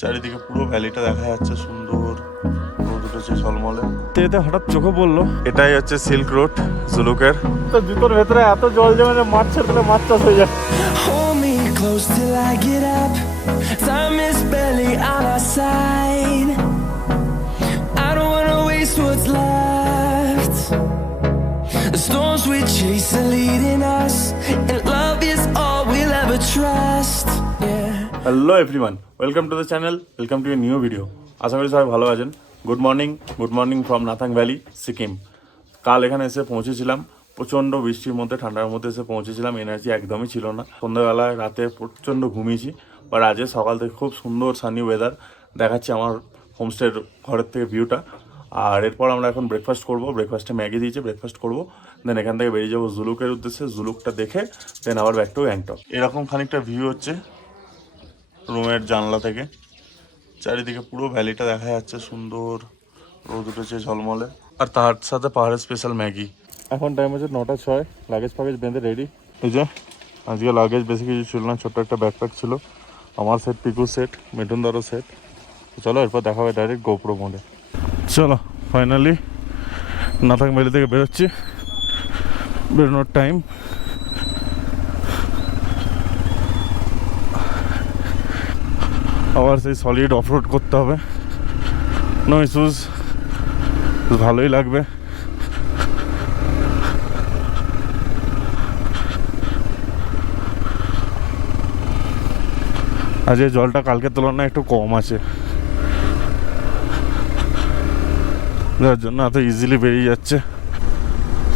চারিদিকে পুরো ভ্যালিটা দেখা যাচ্ছে, সুন্দর রোদ উঠেছে ঝলমলে। এতে হঠাৎ চোখে পড়লো এটাই হচ্ছে সিল্ক রোড জুলুকের। তো জুতোর ভেতরে এত জল জমে মাছ ছেড়ে মাছ চাষ হয়ে যায়। Hold me close till I get up. Time is barely on our side. I don't wanna waste what's left. The storms we chase are leading us, and love is all we'll ever trust. Yeah. Hello everyone, welcome to the channel, welcome to a new video. আশা করি সবাই ভালো আছেন। Good morning from Nathang valley, Sikkim. কাল এখানে এসে পৌঁছেছিলাম প্রচণ্ড বৃষ্টির মধ্যে, ঠান্ডার মধ্যে এসে পৌঁছেছিলাম। এনার্জি একদমই ছিল না। সন্ধ্যাবেলায় রাতে প্রচণ্ড ঘুমিয়েছি, বাট আজকে সকাল থেকে খুব সুন্দর সানি ওয়েদার দেখাচ্ছে আমার হোমস্টের ঘরের থেকে ভিউটা। আর এরপর আমরা এখন ব্রেকফাস্ট করবো। ব্রেকফাস্টে ম্যাগি দিয়েছে, ব্রেকফাস্ট করবো। দেন এখান থেকে বেরিয়ে যাবো জুলুকের উদ্দেশ্যে। জুলুকটা দেখে দেন আবার ব্যাক টু গ্যাংটক। এরকম খানিকটা ভিউ হচ্ছে রুমের জানলা থেকে। চারিদিকে পুরো ভ্যালিটা দেখা যাচ্ছে, সুন্দর রোদ উঠেছে ঝলমলে। আর তার সাথে পাহাড়ের স্পেশাল ম্যাগি। এখন টাইম হচ্ছে 9:06। লাগেজ ফাগেজ বেঁধে রেডি। এই যে আজকে লাগেজ বেশি কিছু ছিল না, ছোট্ট একটা ব্যাকপ্যাক ছিল। আমার সেট, পিকু সেট, মিঠুনদারও সেট। চলো এরপর দেখা হবে ডাইরেক্ট গোপ্রো মোডে। চলো ফাইনালি নাথাং ভ্যালি থেকে বেরোচ্ছি। বেরোনোর টাইম। আবার সেই সলিড অফরোড করতে হবে। নো ইস্যুজ, ভালোই লাগবে। আজ এই জলটা কালকের তুলনায় একটু কম আছে, যার জন্য এত ইজিলি বেরিয়ে যাচ্ছে।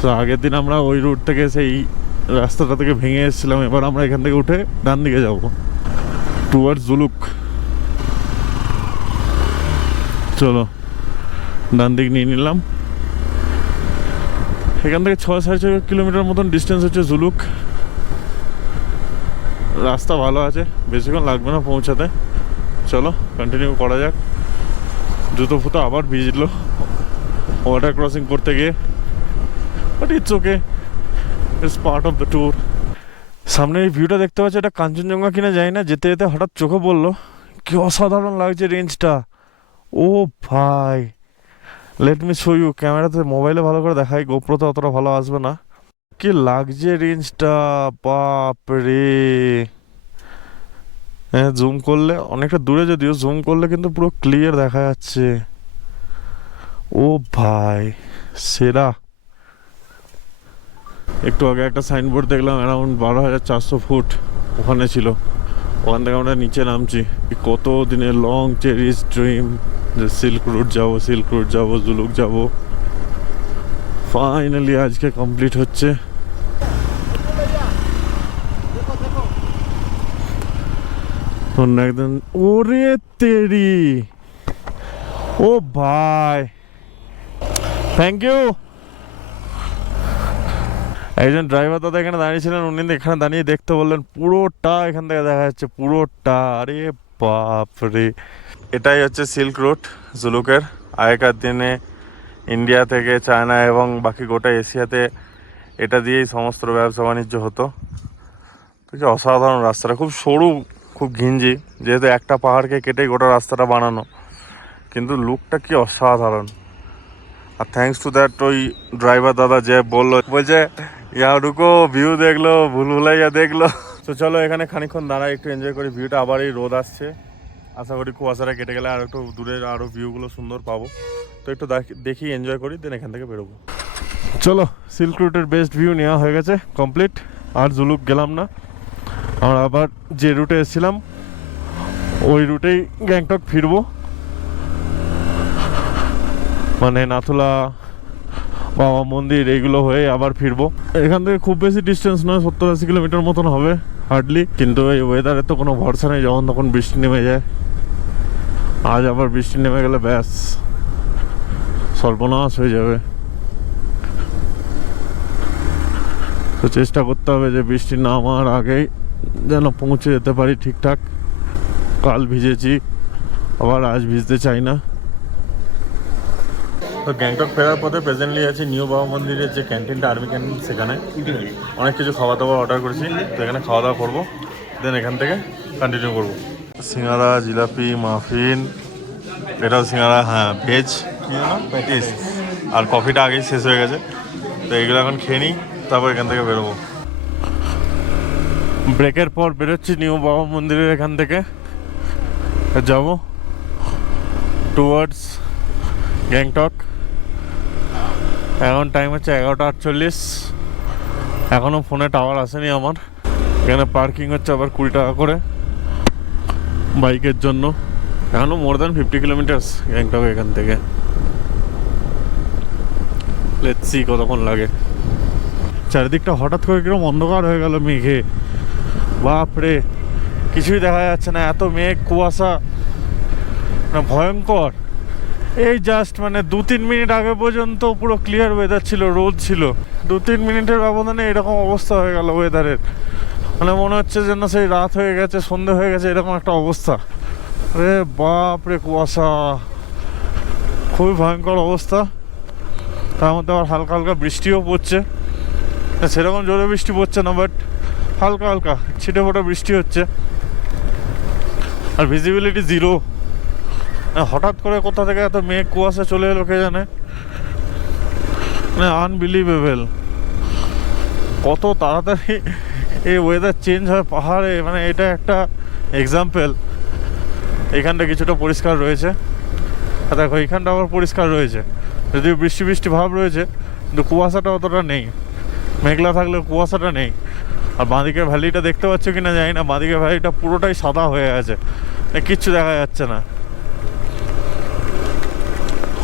তো আগের দিন আমরা ওই রুট থেকে সেই রাস্তাটা থেকে ভেঙে এসেছিলাম। এবার আমরা এখান থেকে উঠে ডান দিকে যাব টুয়ার্ডস জুলুক। চলো ডান দিক নিয়ে নিলাম। এখান থেকে 6-6.5 কিলোমিটার মতন ডিস্টেন্স হচ্ছে জুলুক। রাস্তা ভালো আছে, বেশিক্ষণ লাগবে না পৌঁছাতে। চলো কন্টিনিউ করা যাক। জুতো ফুতো আবার ভিজলো ওয়াটার ক্রসিং করতে গিয়ে, but it's okay, it's part of the tour. সামনে এই ভিউটা দেখতে পাচ্ছি, এটা কাঞ্চনজঙ্ঘা কিনা যায় না, যেতে যেতে হঠাৎ চোখে পড়লো কি অসাধারণ লাগছে রেঞ্জটা। ও ভাই, লেট মি শো ইউ। ক্যামেরাতে মোবাইলে ভালো করে দেখাই, গোপ্রোতে অতটা ভালো আসবে না। কি লাগছে রেঞ্জটা, বাপ রে। হ্যাঁ, জুম করলে অনেকটা দূরে, যদিও জুম করলে কিন্তু পুরো ক্লিয়ার দেখা যাচ্ছে। ও ভাই সেরা। একটু আগে একটা সাইনবোর্ড দেখলাম, অ্যারাউন্ড 12,400 ফুট ওখানে ছিল। ওখান থেকে আমরা নিচে নামছি। কত দিনের লং চেরিশ ড্রিম যে সিল্ক রুট যাবো জুলুক যাবো, ফাইনালি আজকে কমপ্লিট হচ্ছে। একদম ওরে তেরি, ও ভাই থ্যাংক ইউ। একজন ড্রাইভার দাদা এখানে দাঁড়িয়েছিলেন, উনি এখানে দাঁড়িয়ে দেখতে বললেন। পুরোটা এখান থেকে দেখা যাচ্ছে, পুরোটা। আরে বাপ রে। এটাই হচ্ছে সিল্ক রুট জুলুকের। আগেকার দিনে ইন্ডিয়া থেকে চায়না এবং বাকি গোটা এশিয়াতে এটা দিয়েই সমস্ত ব্যবসা বাণিজ্য হতো। তো কি অসাধারণ রাস্তাটা, খুব সরু, খুব ঘিঞ্জি, যেহেতু একটা পাহাড়কে কেটে গোটা রাস্তাটা বানানো, কিন্তু লুকটা কি অসাধারণ। আর থ্যাঙ্কস টু দ্যাট ওই ড্রাইভার দাদা যে বললো, বলছে ইয়া রুকো, ভিউ দেখলো, ভুলভুলাইয়া দেখলো। তো চলো এখানে খানিকক্ষণ দাঁড়াই, একটু এনজয় করি ভিউটা। আবার এই রোদ আসছে, আশা করি কুয়াশাটা কেটে গেলে আর একটু দূরের আরও ভিউগুলো সুন্দর পাবো। তো একটু দেখি, এনজয় করি, দেন এখান থেকে বেরোবো। চলো সিল্ক রুটের বেস্ট ভিউ নেওয়া হয়ে গেছে, কমপ্লিট। আর জুলুক গেলাম না, আমরা আবার যে রুটে এসেছিলাম ওই রুটেই গ্যাংটক ফিরবো, মানে নাথুলা, বাবা মন্দির এইগুলো হয়ে আবার ফিরবো। এখান থেকে খুব বেশি ডিস্টেন্স নয়, 70-80 কিলোমিটার মতন হবে হার্ডলি। কিন্তু এই ওয়েদারের তো কোনো ভরসা নেই, যখন তখন বৃষ্টি নেমে যায়। আজ আবার বৃষ্টি নেমে গেলে ব্যাস সর্বনাশ হয়ে যাবে। তো চেষ্টা করতে হবে যে বৃষ্টি নামার আগেই যেন পৌঁছে যেতে পারি ঠিকঠাক। কাল ভিজেছি, আবার আজ ভিজতে চাই না। তো গ্যাংটক ফেরার পথে প্রেজেন্টলি আছি নিউ বাবা মন্দিরের যে ক্যান্টিনটা, আর্মি ক্যান্টিন, সেখানে অনেক কিছু খাওয়া দাওয়া অর্ডার করেছি। তো এখানে খাওয়া দাওয়া করবো, দেন এখান থেকে কন্টিনিউ করবো। সিঙ্গারা, জিলাপি, মাফিন, এটাও সিঙ্গারা, হ্যাঁ ভেজ প্যাটিস, আর কফিটা আগেই শেষ হয়ে গেছে। তো এগুলো এখন খেয়ে নিই, তারপর এখান থেকে বেরোবো। ব্রেকের পর বেরোচ্ছি নিউ বাবা মন্দিরের এখান থেকে, যাব টুয়ার্ডস গ্যাংটক। এখন টাইম হচ্ছে 11:48। এখনও ফোনে টাওয়ার আসেনি আমার। এখানে পার্কিং হচ্ছে আবার 20 টাকা করে বাইকের জন্য। এখনও মোর দ্যান 50 কিলোমিটার্স গ্যাংটক এখান থেকে। লেটস সি কতক্ষণ লাগে। চারিদিকটা হঠাৎ করে কিরকম অন্ধকার হয়ে গেল মেঘে, বাপরে কিছুই দেখা যাচ্ছে না, এত মেঘ কুয়াশা, না ভয়ঙ্কর। এই জাস্ট মানে 2-3 মিনিট আগে পর্যন্ত পুরো ক্লিয়ার ওয়েদার ছিল, রোদ ছিল। 2-3 মিনিটের ব্যবধানে এরকম অবস্থা হয়ে গেল ওয়েদারের। মানে মনে হচ্ছে যেন সেই রাত হয়ে গেছে, সন্ধে হয়ে গেছে, এরকম একটা অবস্থা। রে বাপরে কুয়াশা, খুবই ভয়ঙ্কর অবস্থা। তার মধ্যে আবার হালকা হালকা বৃষ্টিও পড়ছে, সেরকম জোরে বৃষ্টি পড়ছে না, বাট হালকা হালকা ছিটে ফোটা বৃষ্টি হচ্ছে। আর ভিজিবিলিটি 0। হঠাৎ করে কোথা থেকে এত মেঘ কুয়াশা চলে এলো কে জানে, মানে আনবিলিভেবল। কত তাড়াতাড়ি এই ওয়েদার চেঞ্জ হয় পাহাড়ে, মানে এটা একটা এক্সাম্পল। এইখানটা কিছুটা পরিষ্কার রয়েছে, আর দেখো এইখানটা আবার পরিষ্কার রয়েছে, যদিও বৃষ্টি বৃষ্টি ভাব রয়েছে, কিন্তু কুয়াশাটা অতটা নেই। মেঘলা থাকলে কুয়াশাটা নেই। আর বাঁদিকের ভ্যালিটা দেখতে পাচ্ছ কি না জানি না, বাঁদিকের ভ্যালিটা পুরোটাই সাদা হয়ে আছে, কিচ্ছু দেখা যাচ্ছে না।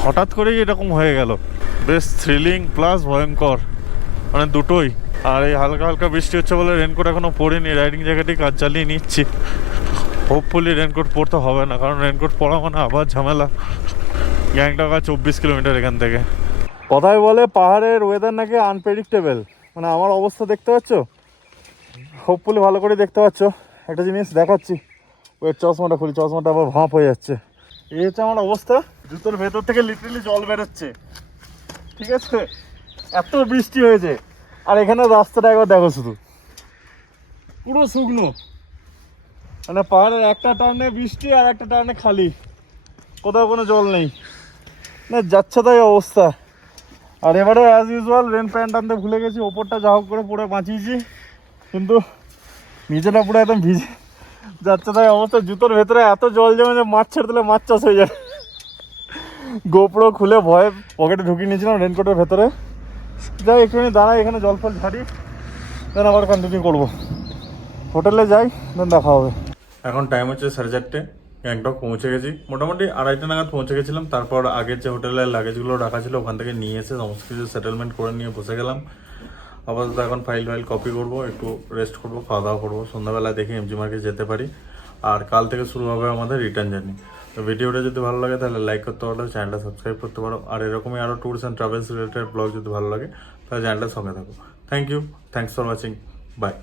হঠাৎ করেই এরকম হয়ে গেল, বেশ থ্রিলিং প্লাস ভয়ঙ্কর, মানে দুটোই। আর এই হালকা হালকা বৃষ্টি হচ্ছে বলে রেনকোট এখনো পরিনি, রাইডিং জ্যাকেটই কাজ চালিয়ে নিচ্ছি। হোপফুলি রেনকোট পরতে হবে না, কারণ রেনকোট পরা মানে আবার ঝামেলা। গ্যাংটক 24 কিলোমিটার এখান থেকে। কথায় বলে পাহাড়ের ওয়েদার নাকি আনপ্রেডিক্টেবল। মানে আমার অবস্থা দেখতে পাচ্ছ, হোপফুলি ভালো করে দেখতে পাচ্ছ। একটা জিনিস দেখাচ্ছি, ওই চশমাটা খুলি, চশমাটা আবার ভাঁপ হয়ে যাচ্ছে। এই হচ্ছে আমার অবস্থা, জুতোর ভেতর থেকে লিটারালি জল বেরোচ্ছে, ঠিক আছে? এত বৃষ্টি হয়েছে। আর এখানে রাস্তাটা একবার দেখো, শুধু পুরো শুকনো, মানে পাহাড়ের একটা টার্নে বৃষ্টি আর একটা টার্নে খালি, কোথাও কোনো জল নেই, না যাচ্ছে তাই অবস্থা। আর এবারে অ্যাজ ইউজুয়াল রেন প্যান্ট আনতে ভুলে গেছি, ওপরটা যা হোক করে পরে বাঁচিয়েছি, কিন্তু নিচেটা পুরো একদম ভিজে যাচ্ছে তাই অবস্থা। জুতোর ভেতরে এত জল জমে যে মাছ ছেড়ে দিলে মাছ চাষ হয়ে যায়। গোপ্রো খুলে ভয়ে পকেটে ঢুকিয়ে নিয়েছিলাম রেনকোটের ভেতরে। যাই একটুখানি দাঁড়াই, এখানে জল ফল ঝাড়ি, দেন আবার কন্টিনিউ করবো। হোটেলে যাই, দেন দেখা হবে। এখন টাইম হচ্ছে 4:30। গ্যাংটক পৌঁছে গেছি, মোটামুটি 2:30 নাগাদ পৌঁছে গেছিলাম। তারপর আগের যে হোটেলের লাগেজগুলো রাখা ছিল ওখান থেকে নিয়ে এসে সমস্ত কিছু সেটেলমেন্ট করে নিয়ে বসে গেলাম। আপাতত এখন ফাইল কপি করবো, একটু রেস্ট করবো, খাওয়া দাওয়া করবো। সন্ধ্যাবেলা দেখি এমজি মার্কেট যেতে পারি। আর কাল থেকে শুরু হবে আমাদের রিটার্ন জার্নি। তো ভিডিওটা যদি ভালো লাগে তাহলে লাইক করতে পারো, চ্যানেলটা সাবস্ক্রাইব করতে পারো। আর এরকমই আরও tours and travels related blog যদি ভালো লাগে তাহলে চ্যানেলটার সঙ্গে থাকো। Thank you, thanks for watching, by.